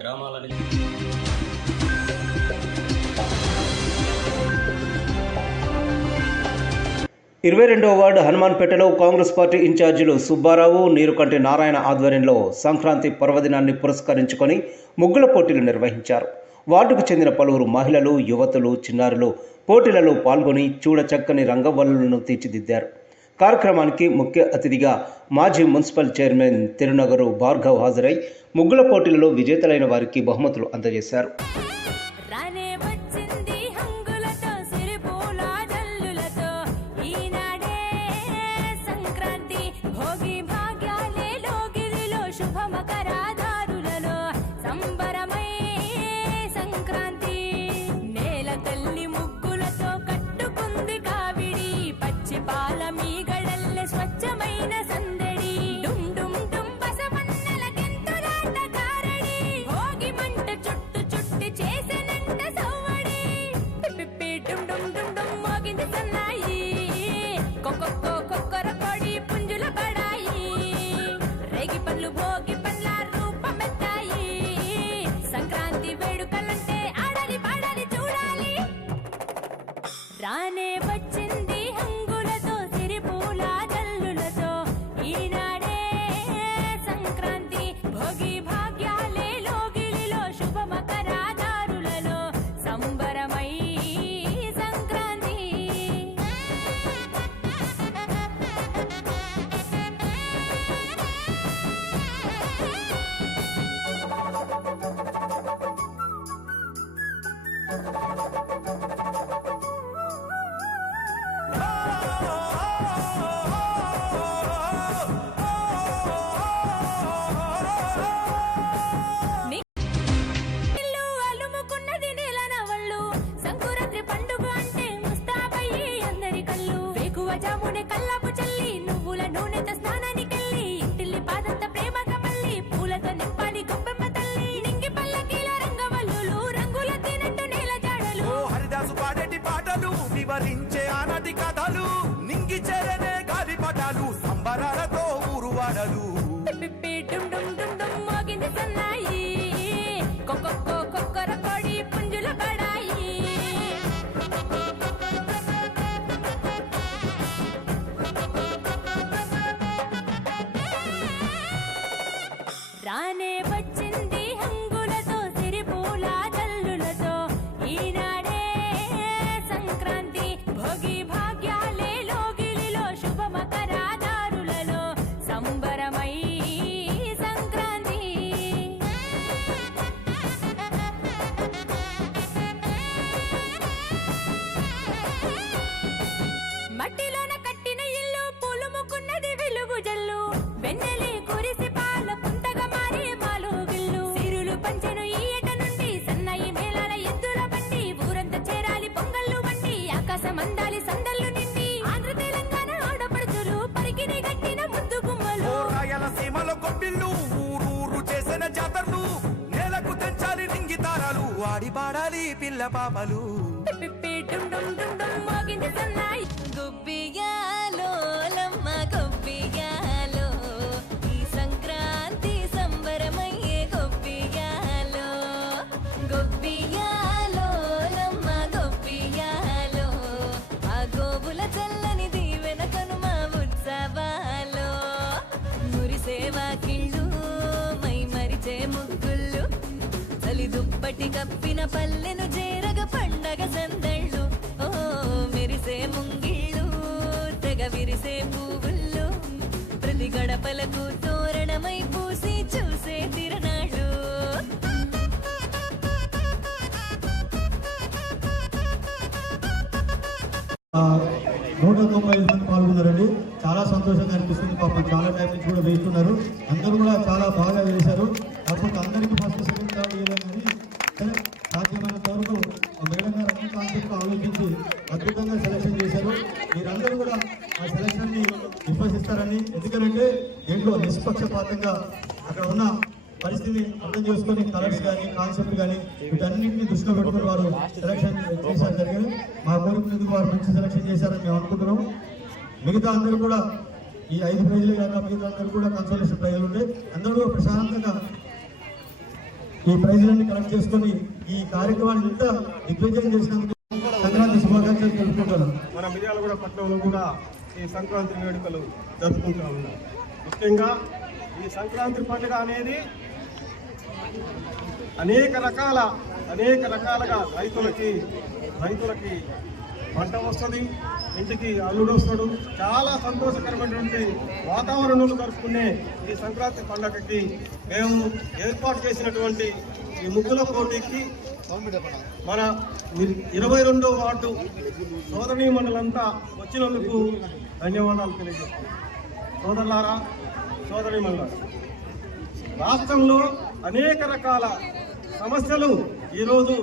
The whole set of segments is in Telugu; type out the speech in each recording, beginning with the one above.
గ్రామాలని 22వ వార్డు హనుమాన్పేటలో కాంగ్రెస్ పార్టీ ఇన్ఛార్జీలు సుబ్బారావు, నీరుకంటి నారాయణ ఆధ్వర్యంలో సంక్రాంతి పర్వదినాన్ని పురస్కరించుకొని ముగ్గుల పోటీలు నిర్వహించారు. వార్డుకు చెందిన పలువురు మహిళలు, యువతులు, చిన్నారులు పోటీలలో పాల్గొని చూడచక్కని రంగవల్లులను తీర్చిదిద్దారు. కార్యక్రమానికి ముఖ్య అతిథిగా మాజీ మున్సిపల్ చైర్మన్ తిరునగరు భార్గవ్ హాజరై ముగ్గుల పోటీలలో విజేతలైన వారికి బహుమతులు అందజేశారు. రానే వచ్చింది హంగులతో సిరిపూల జల్లులతో ఈనాడే సంక్రాంతి భోగి భాగ్యాలే లోగిలిలో శుభమకరాదారులలో సంబరమై సంక్రాంతి. జామునే కల్లాపు చల్లి నువ్వుల నూనెతో స్నానానికెళ్ళి ఇంటిల్లి పాదంత ప్రేమగా మళ్ళీ పూలతో నింపాలి గొప్పెమ్మ తల్లి నింగి పల్లకీల రంగవల్లులు రంగుల తినట్టు నేల జాడలు హరిదాసు పాడేటి పాటలు వివరించే ఆనాటి కథలు నింగి చెరనే గాలి పటాలు సంబరాలతో ఊరువాడలు డుమ్ డుమ్ డుమ్ డుమ్ మోగింది సన్నాయి కొక్కొక్కో కొక్కర కొడి పుంజుల బడాయి రానే వచ్చింది హంగులతో సిరిపూల జల్లులతో ఈనాడే సంక్రాంతి భోగి భాగ్యాలే లోగిలిలో శుభమకరాదారులలో సంబరమై సంక్రాంతి. మట్టిలోన కట్టిన ఇల్లు పూలు ముక్కున్నది వెలుగు జల్లు వెన్నెలి కురిసి పాల పుంతగా మారి పాలు గిల్లు సిరులు పంచెను ఈ ఏట నుండి సన్నాయి మేళాల ఎద్దుల బండి ఊరంతా చేరాలి పొంగళ్ళు బండి ఆకాశం అందాలి సందళ్ళు నిండి ఆంధ్ర తెలంగాణ ఆడపడుచులు పరికిని గట్టిన ముద్దు గుమ్మలు రాయలసీమలో గొబ్బిళ్ళు ఊరూరు చేసిన జాతరలు నేలకు తెంచాలి నింగి తారాలు ఆడి పాడాలి పిల్ల పాపలు డుమ్ డుమ్ డుమ్ డుమ్ మోగింది సన్నాయి గుబ్బియాలో లమ్మ గుబ్బియాలో ఈ సంక్రాంతి సంబరమయ్యే గుబ్బియాలో గుబ్బియాలో లమ్మ గుబ్బియాలో ఆ గోవుల చల్లని దీవెన కనుమ ఉత్సవాలో మురిసేవా కిళ్ళు మై మరిచే ముగ్గుళ్ళు చలి దుప్పటి కప్పిన పల్లెను చేరగ పండగ సందళ్ళు ఓ మెరిసే ముంగిళ్ళు తెగ విరిసే పువ్వుళ్ళు ప్రతి గడపలకు తోరణమై పూసి చూసే తిరణాళ్ళు. 195 మంది పాల్గొన్నారండి. చాలా సంతోషంగా అనిపిస్తుంది. పాపం చాలా టైం నుంచి కూడా వేస్తున్నారు. అందరూ కూడా చాలా బాగా వేశారు. కాకపోతే అందరికీ ఫస్ట్ సెకండ్ థర్డ్ ఇవ్వలేదని సరే సాధ్యమైనంత వరకు మేడం గారు అన్ని కాన్సెప్ట్ ఆలోచించి అద్భుతంగా సెలెక్షన్ చేశారు. మీరందరూ కూడా ఆ సెలెక్షన్ని విశ్వసిస్తారని, ఎందుకంటే దీంట్లో నిష్పక్షపాతంగా అక్కడ ఉన్న పరిస్థితిని అర్థం చేసుకొని కలర్స్ కానీ కాన్సెప్ట్ కానీ వీటన్నింటినీ దృష్టిలో పెట్టుకుని వారు సెలక్షన్ చేశారు జరిగింది. మా కోరికలకు వారు మంచి సెలక్షన్ చేశారని మేము అనుకుంటున్నాం. మిగతా అందరూ కూడా ఈ 5 ప్రైజులు కాక మిగతా అందరూ కూడా కన్సోలేషన్ ప్రైజులు ఉంటే అందరూ ప్రశాంతంగా ఈ ప్రైజులన్నీ కలెక్ట్ చేసుకొని ఈ కార్యక్రమాన్ని ఇంత దిగ్విజయం చేసినందుకు సంక్రాంతి శుభాకాంక్షలు తెలుపుకుంటాను. మన మిర్యాలగూడ పట్టణంలో కూడా ఈ సంక్రాంతి వేడుకలు జరుపుకుంటూ ఉన్నాం. ముఖ్యంగా ఈ సంక్రాంతి పండుగ అనేది అనేక రకాలుగా రైతులకి పంట వస్తుంది, ఇంటికి అల్లుడు వస్తాడు. చాలా సంతోషకరమైనటువంటి వాతావరణంలో జరుపుకునే ఈ సంక్రాంతి పండుగకి మేము ఏర్పాటు చేసినటువంటి ఈ ముగ్గుల పోటీకి మన 22వ వార్డు సోదరీ మండలంతా వచ్చినందుకు ధన్యవాదాలు తెలియజేస్తున్నాం. సోదరులారా, సోదరీ మండలం రాష్ట్రంలో అనేక రకాల సమస్యలు ఈరోజు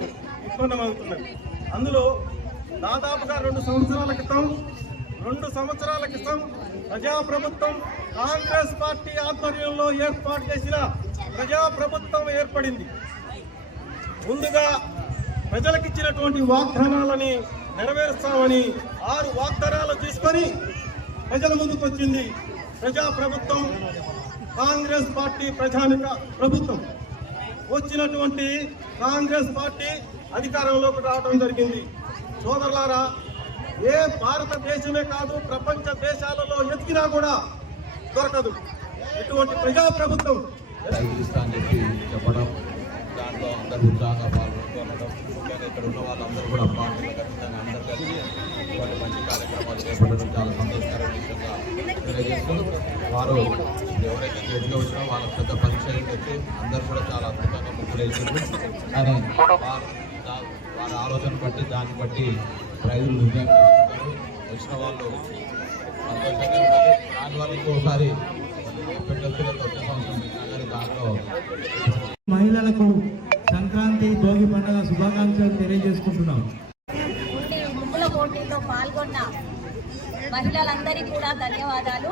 ఉత్పన్నమవుతున్నాయి. అందులో దాదాపుగా 2 సంవత్సరాల క్రితం ప్రజాప్రభుత్వం కాంగ్రెస్ పార్టీ ఆధ్వర్యంలో ఏర్పాటు చేసిన ప్రజాప్రభుత్వం ఏర్పడింది. ముందుగా ప్రజలకిచ్చినటువంటి వాగ్దానాలని నెరవేరుస్తామని 6 వాగ్దానాలు తీసుకొని ప్రజల ముందుకు వచ్చింది ప్రజాప్రభుత్వం, కాంగ్రెస్ పార్టీ ప్రజానిక ప్రభుత్వం. వచ్చినటువంటి కాంగ్రెస్ పార్టీ అధికారంలోకి రావడం జరిగింది. సోదరులారా, ఏ భారతదేశమే కాదు ప్రపంచ దేశాలలో ఎతికినా కూడా దొరకదు ఇటువంటి ప్రజాప్రభుత్వం. అని చెప్పి చెప్పడం, దాంట్లో అందరూ ఉత్సాహంగా పాల్గొనడం, ముఖ్యంగా ఇక్కడ ఉన్న వాళ్ళందరూ కూడా పార్టీలు ఖచ్చితంగా అందరూ కలిసి ఇటువంటి మంచి కార్యక్రమాలు చేపట్టడం చాలా సంతోషకరమైన విషయంగా తెలియజేస్తూ, వారు ఎవరైతే గెలిచి వచ్చినా వాళ్ళకి పెద్ద పరిచయం తెచ్చి అందరూ కూడా చాలా అద్భుతంగా ముగ్గులు వేసారు. కానీ వారి ఆలోచన బట్టి దాన్ని బట్టి ప్రైజులు నిర్ణయం చేసుకుంటారు. వచ్చిన వాళ్ళు సంతోషంగా ఉండాలి. దానివల్ల ఇంకోసారి పెట్టెలతో వచ్చే సంవత్సరం కానీ దాంట్లో మహిళలకు సంక్రాంతి భోగి పండుగ శుభాకాంక్షలు తెలియజేసుకుంటున్నాం. ముగ్గుల పోటీలో పాల్గొన్న మహిళలందరికీ కూడా ధన్యవాదాలు.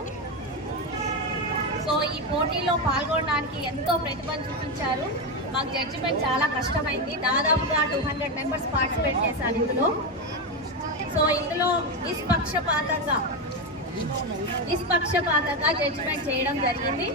సో ఈ పోటీలో పాల్గొనడానికి ఎంతో ప్రతిభను చూపించారు. మాకు జడ్జిమెంట్ చాలా కష్టమైంది. దాదాపుగా 200 మెంబర్స్ పార్టిసిపేట్ చేశారు ఇందులో. సో ఇందులో నిష్పక్షపాతంగా జడ్జిమెంట్ చేయడం జరిగింది.